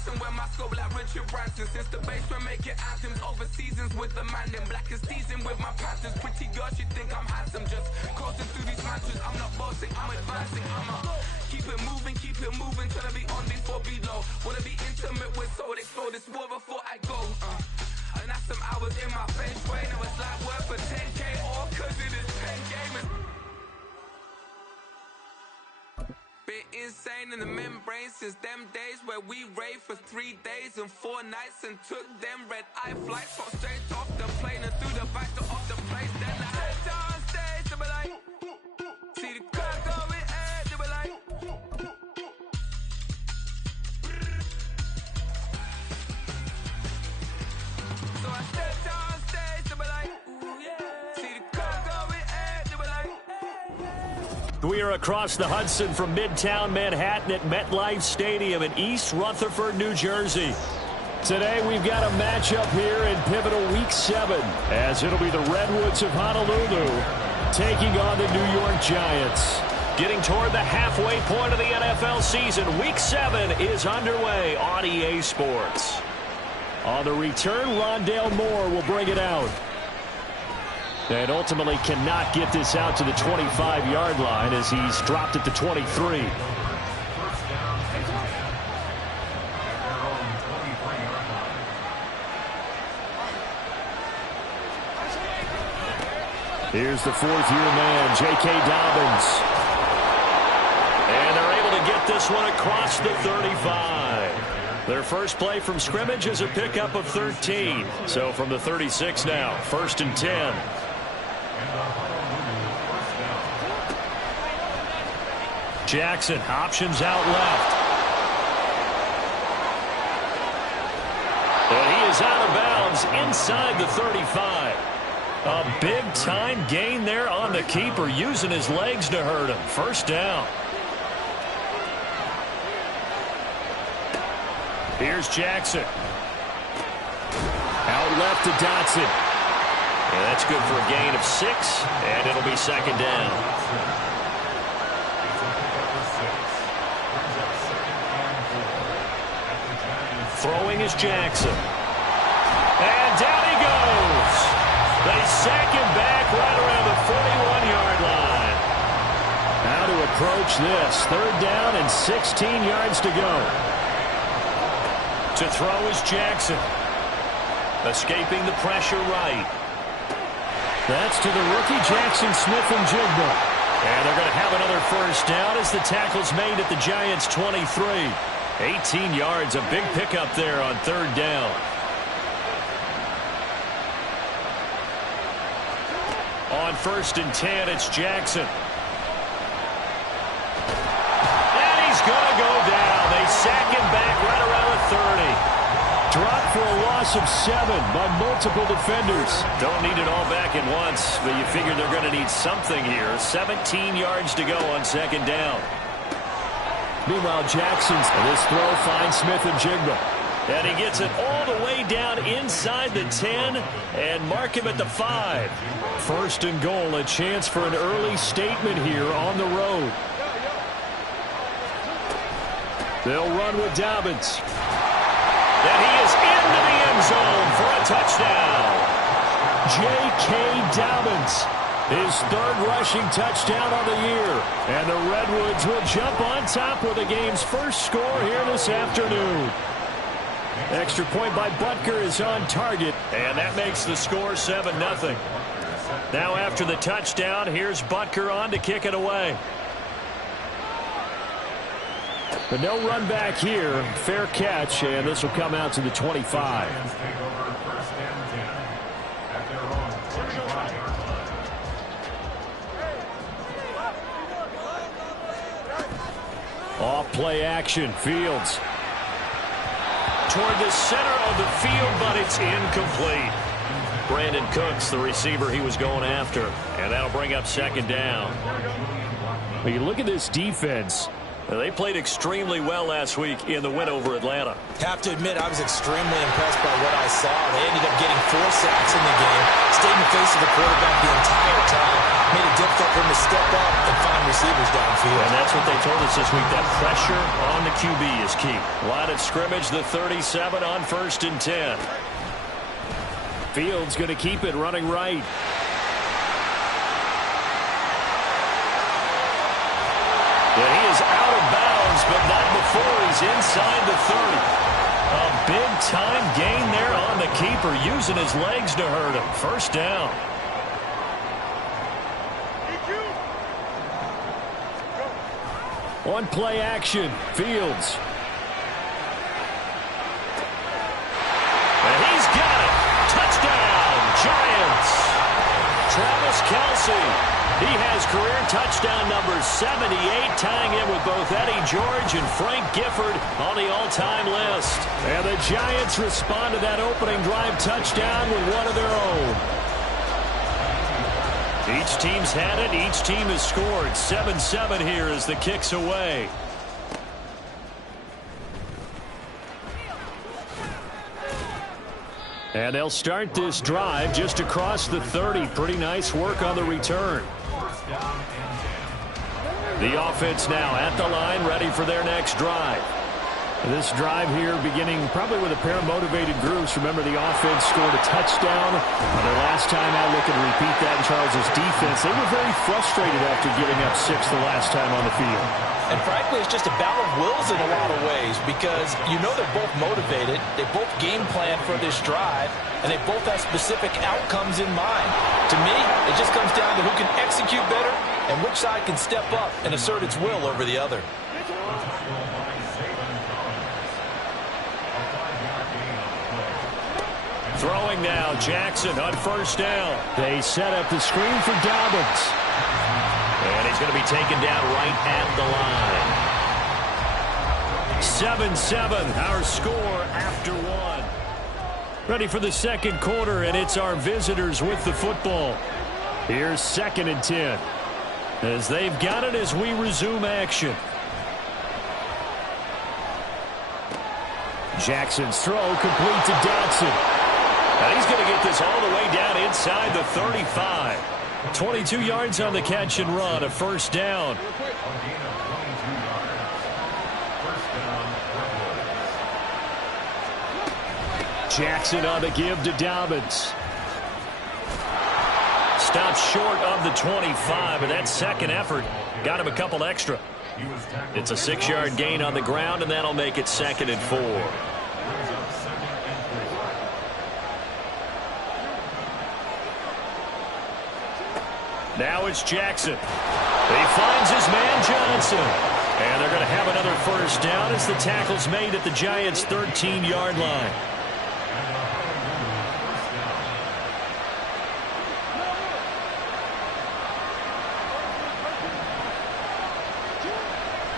Flashing where my scope like Richard Branson. Since the basement making anthems over seasons with the man. Them black is seasoned with my patterns. Pretty girls, you think I'm handsome. Just coasting through these mansions. I'm not bossing, I'm advancing. Keep it moving, trying to be on before below. Wanna be intimate with soul, explore this war before I go. And that's some hours in my face. Way now it's like work for 10K, all cause it is pen gaming. Been insane in the membrane since them days where we raved for 3 days and 4 nights and took them red-eye flights. Got straight off the plane and through the back door of the place. Then I head on stage, they were like, see the crowd going ahead, they were like, so I stepped on stage, they were like, ooh yeah, see the crowd going ahead, they were like. We are across the Hudson from Midtown Manhattan at MetLife Stadium in East Rutherford, New Jersey. Today we've got a matchup here in pivotal Week 7 as it'll be the Redwoods of Honolulu taking on the New York Giants. Getting toward the halfway point of the NFL season, Week 7 is underway on EA Sports. On the return, Rondale Moore will bring it out. And ultimately cannot get this out to the 25-yard line as he's dropped at the 23. Here's the fourth-year man, J.K. Dobbins. And they're able to get this one across the 35. Their first play from scrimmage is a pickup of 13. So from the 36 now, 1st and 10. Jackson, options out left. And he is out of bounds inside the 35. A big-time gain there on the keeper, using his legs to hurt him. First down. Here's Jackson. Out left to Dotson. And that's good for a gain of 6, and it'll be 2nd down. Throwing is Jackson. And down he goes. They sack him back right around the 41-yard line. How to approach this. 3rd down and 16 yards to go. To throw is Jackson. Escaping the pressure right. That's to the rookie, Jackson Smith-Njigba. And they're going to have another first down as the tackle's made at the Giants' 23. 18 yards, a big pickup there on 3rd down. On 1st and 10, it's Jackson. And he's going to go down. They sack him back right around the 30. Dropped for a loss of 7 by multiple defenders. Don't need it all back at once, but you figure they're going to need something here. 17 yards to go on 2nd down. Meanwhile, Jackson's this throw finds Smith-Njigba. And he gets it all the way down inside the 10 and mark him at the 5. 1st and goal, a chance for an early statement here on the road. They'll run with Dobbins. And he is into the end zone for a touchdown. J.K. Dobbins, his 3rd rushing touchdown of the year. And the Redwoods will jump on top with the game's first score here this afternoon. Extra point by Butker is on target, and that makes the score 7-0. Now after the touchdown, here's Butker on to kick it away. But no run back here. Fair catch, and this will come out to the 25. Off play action, Fields. Toward the center of the field, but it's incomplete. Brandon Cooks, the receiver he was going after, and that'll bring up 2nd down. When you look at this defense, They played extremely well last week in the win over Atlanta. Have to admit, I was extremely impressed by what I saw. They ended up getting 4 sacks in the game, stayed in the face of the quarterback the entire time, made it difficult for him to step up and find receivers downfield. And that's what they told us this week, that pressure on the QB is key. Line of scrimmage, the 37 on 1st and 10. Fields going to keep it running right. And he is out of bounds, but not before he's inside the 30. A big-time gain there on the keeper, using his legs to hurt him. First down. On play action, Fields. And he's got it. Touchdown, Giants. Travis Kelce. He has career touchdown number 78, tying it with both Eddie George and Frank Gifford on the all-time list. And the Giants respond to that opening drive touchdown with one of their own. Each team's had it. Each team has scored. 7-7 here as the kick's away. And they'll start this drive just across the 30. Pretty nice work on the return. The offense now at the line, ready for their next drive. This drive here beginning probably with a pair of motivated groups. Remember, the offense scored a touchdown on their last time out. Looking to repeat that in Charles' defense. They were very frustrated after giving up 6 the last time on the field. And frankly, it's just a battle of wills in a lot of ways, because you know they're both motivated. They both game plan for this drive, and they both have specific outcomes in mind. To me, it just comes down to who can execute better and which side can step up and assert its will over the other. Throwing now, Jackson on first down. They set up the screen for Dobbins. And he's going to be taken down right at the line. 7-7, our score after 1. Ready for the second quarter, and it's our visitors with the football. Here's 2nd and 10. As they've got it as we resume action. Jackson's throw complete to Dotson. And he's going to get this all the way down inside the 35. 22 yards on the catch and run, a first down. Jackson on the give to Dobbins. Stops short of the 25, and that second effort got him a couple extra. It's a 6-yard gain on the ground, and that'll make it 2nd and 4. Now it's Jackson. He finds his man Johnson. And they're going to have another first down as the tackle's made at the Giants' 13-yard line.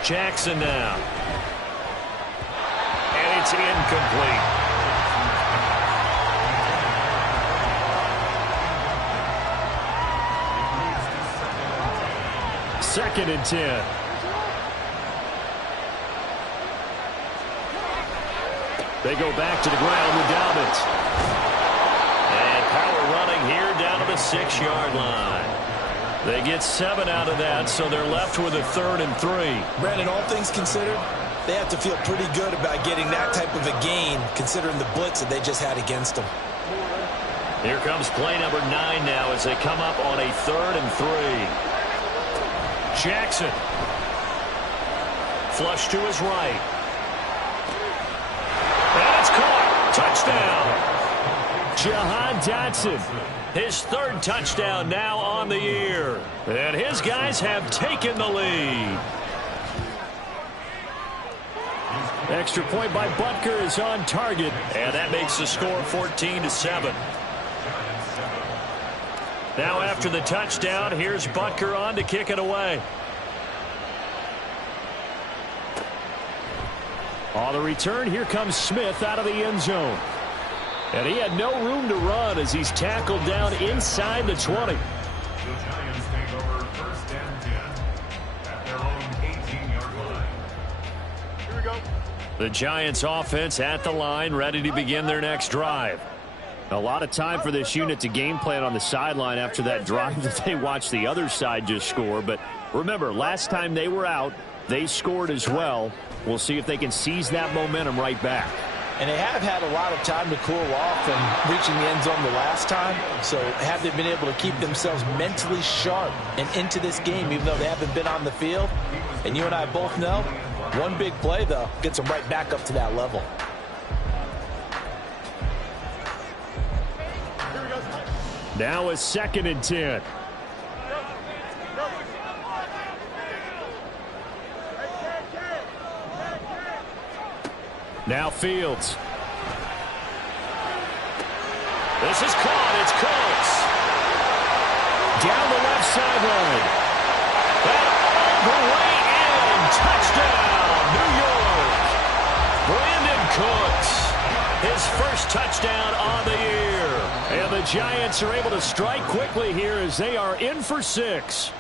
Jackson now. And it's incomplete. Second and 10. They go back to the ground with Dobbins. And power running here down to the 6-yard line. They get 7 out of that, so they're left with a 3rd and 3. Brandon, all things considered, they have to feel pretty good about getting that type of a gain, considering the blitz that they just had against them. Here comes play number 9 now as they come up on a 3rd and 3. Jackson. Flush to his right. And it's caught. Touchdown. Jahan Dotson. His 3rd touchdown now on the year. And his guys have taken the lead. Extra point by Butker is on target. And that makes the score 14-7. Now after the touchdown, here's Butker on to kick it away. On the return, here comes Smith out of the end zone. And he had no room to run as he's tackled down inside the 20. The Giants take over 1st and 10 at their own 18-yard line. The Giants offense at the line, ready to begin their next drive. A lot of time for this unit to game plan on the sideline after that drive that they watched the other side just score. But remember, last time they were out, they scored as well. We'll see if they can seize that momentum right back. And they have had a lot of time to cool off from reaching the end zone the last time. So have they been able to keep themselves mentally sharp and into this game, even though they haven't been on the field? And you and I both know, one big play, though, gets them right back up to that level. Now a 2nd and 10. Now Fields. This is caught. It's Cooks. Down the left sideline. And all the way in. Touchdown, New York. Brandon Cooks. His first touchdown on the year. And the Giants are able to strike quickly here as they are in for 6.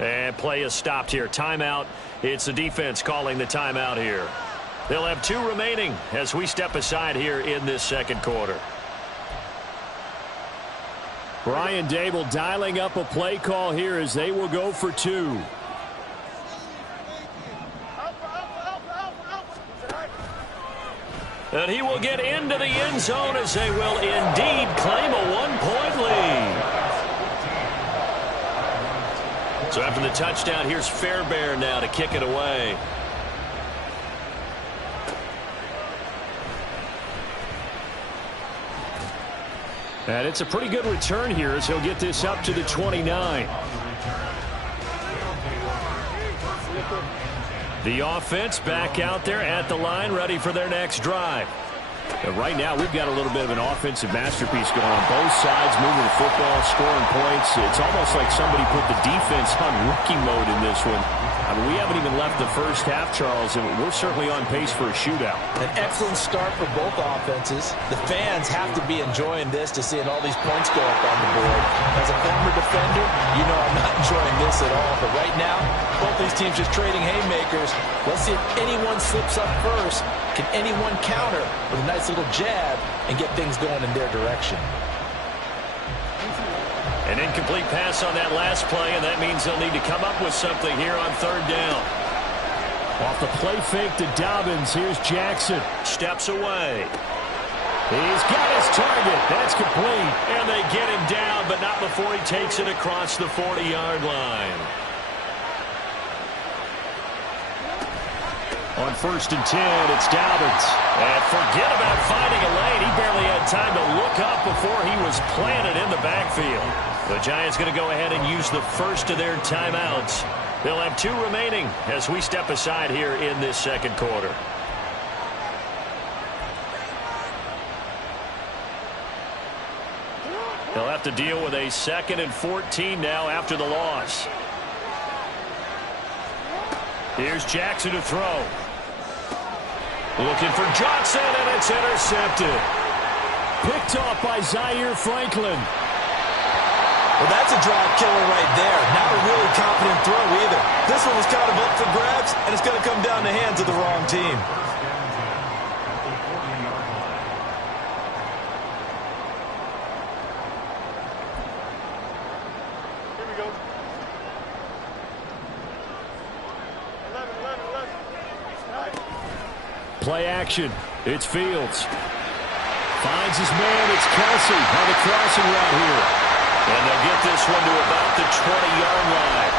And play is stopped here. Timeout. It's the defense calling the timeout here. They'll have 2 remaining as we step aside here in this second quarter. Brian Daboll dialing up a play call here as they will go for 2. And he will get into the end zone as they will indeed claim a 1-point lead. So after the touchdown, here's Fairbairn now to kick it away. And it's a pretty good return here as he'll get this up to the 29. The offense back out there at the line, ready for their next drive. And right now, we've got a little bit of an offensive masterpiece going on both sides, moving the football, scoring points. It's almost like somebody put the defense on rookie mode in this one. I mean, we haven't even left the first half, Charles, and we're certainly on pace for a shootout. An excellent start for both offenses. The fans have to be enjoying this to seeing all these points go up on the board. As a former defender, you know I'm not enjoying this at all. But right now, both these teams just trading haymakers. Let's see if anyone slips up first. Can anyone counter with a nice little jab and get things going in their direction? An incomplete pass on that last play, and that means they'll need to come up with something here on 3rd down. Off the play fake to Dobbins, here's Jackson. Steps away. He's got his target. That's complete. And they get him down, but not before he takes it across the 40-yard line. On 1st and 10, it's Dobbins. And forget about finding a lane. He barely had time to look up before he was planted in the backfield. The Giants going to go ahead and use the first of their timeouts. They'll have 2 remaining as we step aside here in this second quarter. They'll have to deal with a 2nd and 14 now after the loss. Here's Jackson to throw. Looking for Johnson, and it's intercepted. Picked off by Zaire Franklin. Well, that's a drive killer right there. Not a really confident throw either. This one was kind of up for grabs, and it's going to come down the hands of the wrong team. Here we go. 11. Play action. It's Fields. Finds his man. It's Kelsey on the crossing route here. And they'll get this one to about the 20-yard line.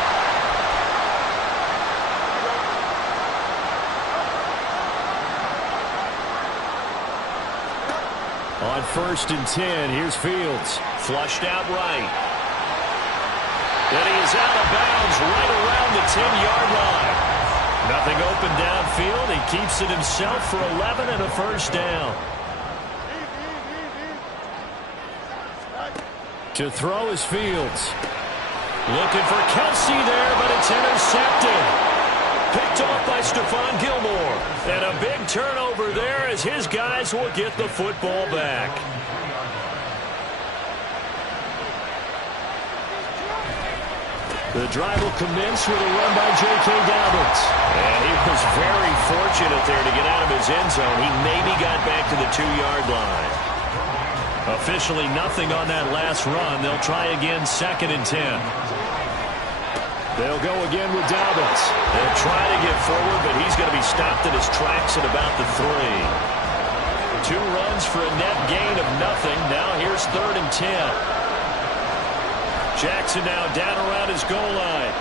On 1st and 10, here's Fields. Flushed out right. And he is out of bounds right around the 10-yard line. Nothing open downfield. He keeps it himself for 11 and a first down. To throw is Fields. Looking for Kelsey there, but it's intercepted. Picked off by Stephon Gilmore. And a big turnover there as his guys will get the football back. The drive will commence with a run by J.K. Dobbins. And he was very fortunate there to get out of his end zone. He maybe got back to the 2-yard line. Officially nothing on that last run. They'll try again 2nd and 10. They'll go again with Dobbins. They'll try to get forward, but he's going to be stopped in his tracks at about the 3. 2 runs for a net gain of nothing. Now here's 3rd and 10. Jackson now down around his goal line.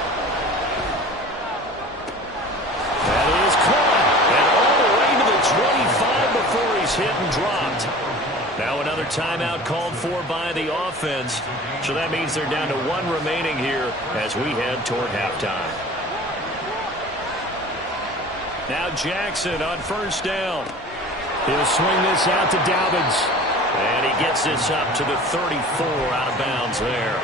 That is caught. And all the way to the 25 before he's hit and dropped. Now another timeout called for by the offense. So that means they're down to 1 remaining here as we head toward halftime. Now Jackson on 1st down. He'll swing this out to Dobbins. And he gets this up to the 34 out of bounds there.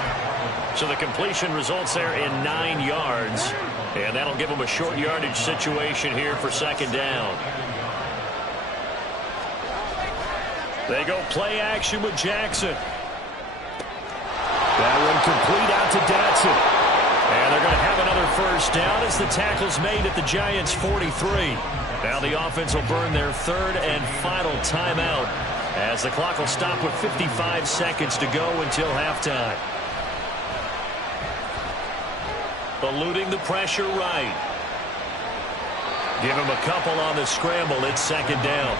So the completion results there in 9 yards. And that'll give them a short yardage situation here for 2nd down. They go play action with Jackson. That one complete out to Dotson. And they're going to have another 1st down as the tackle's made at the Giants' 43. Now the offense will burn their 3rd and final timeout as the clock will stop with 55 seconds to go until halftime. Eluding the pressure right. Give him a couple on the scramble. It's 2nd down.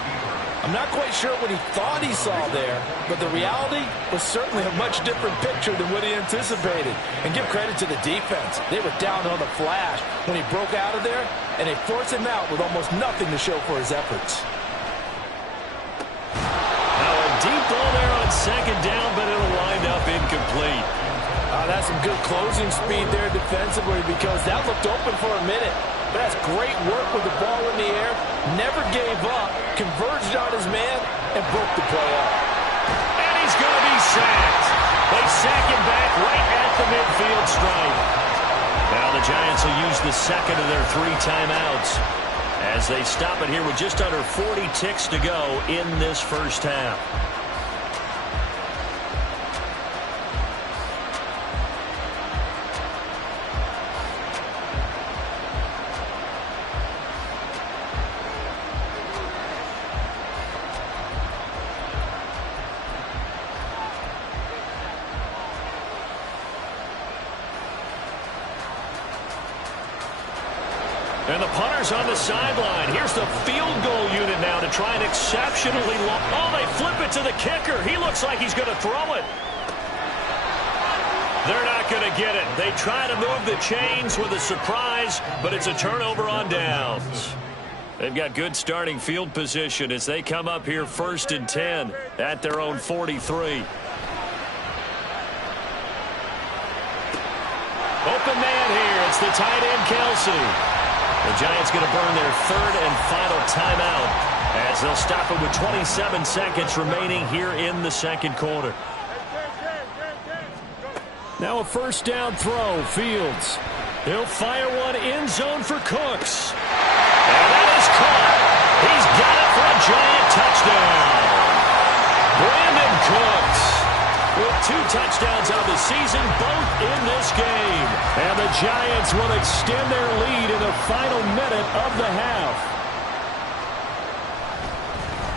I'm not quite sure what he thought he saw there, but the reality was certainly a much different picture than what he anticipated. And give credit to the defense. They were down on the flash when he broke out of there, and they forced him out with almost nothing to show for his efforts. Now a deep ball there on 2nd down, but it'll wind up incomplete. That's some good closing speed there defensively because that looked open for a minute. But that's great work with the ball in the air. Never gave up, converged on his man, and broke the play up. And he's going to be sacked. They sack him back right at the midfield stripe. Now the Giants will use the 2nd of their 3 timeouts as they stop it here with just under 40 ticks to go in this 1st half. And the punter's on the sideline. Here's the field goal unit now to try an exceptionally long. Oh, they flip it to the kicker. He looks like he's going to throw it. They're not going to get it. They try to move the chains with a surprise, but it's a turnover on downs. They've got good starting field position as they come up here 1st and 10 at their own 43. Open man here. It's the tight end, Kelsey. The Giants going to burn their 3rd and final timeout as they'll stop it with 27 seconds remaining here in the 2nd quarter. Now a 1st down throw, Fields. He'll fire one end zone for Cooks. And that is caught. He's got it for a Giant touchdown. Brandon Cooks with 2 touchdowns on the season, both in this game. And the Giants will extend their lead in the final minute of the half.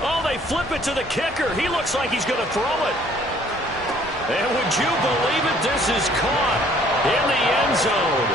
Oh, they flip it to the kicker. He looks like he's going to throw it. And would you believe it? This is caught in the end zone.